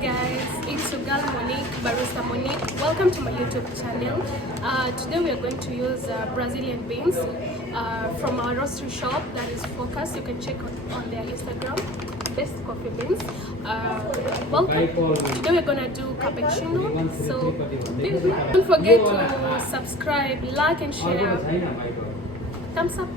guys, it's your girl Monique, Barista Monique. Welcome to my YouTube channel. Today we are going to use Brazilian beans from our roastery shop that is Focus. You can check on their Instagram, Best Coffee Beans. Welcome. Today we're gonna do cappuccino. So don't forget to subscribe, like and share. Thumbs up.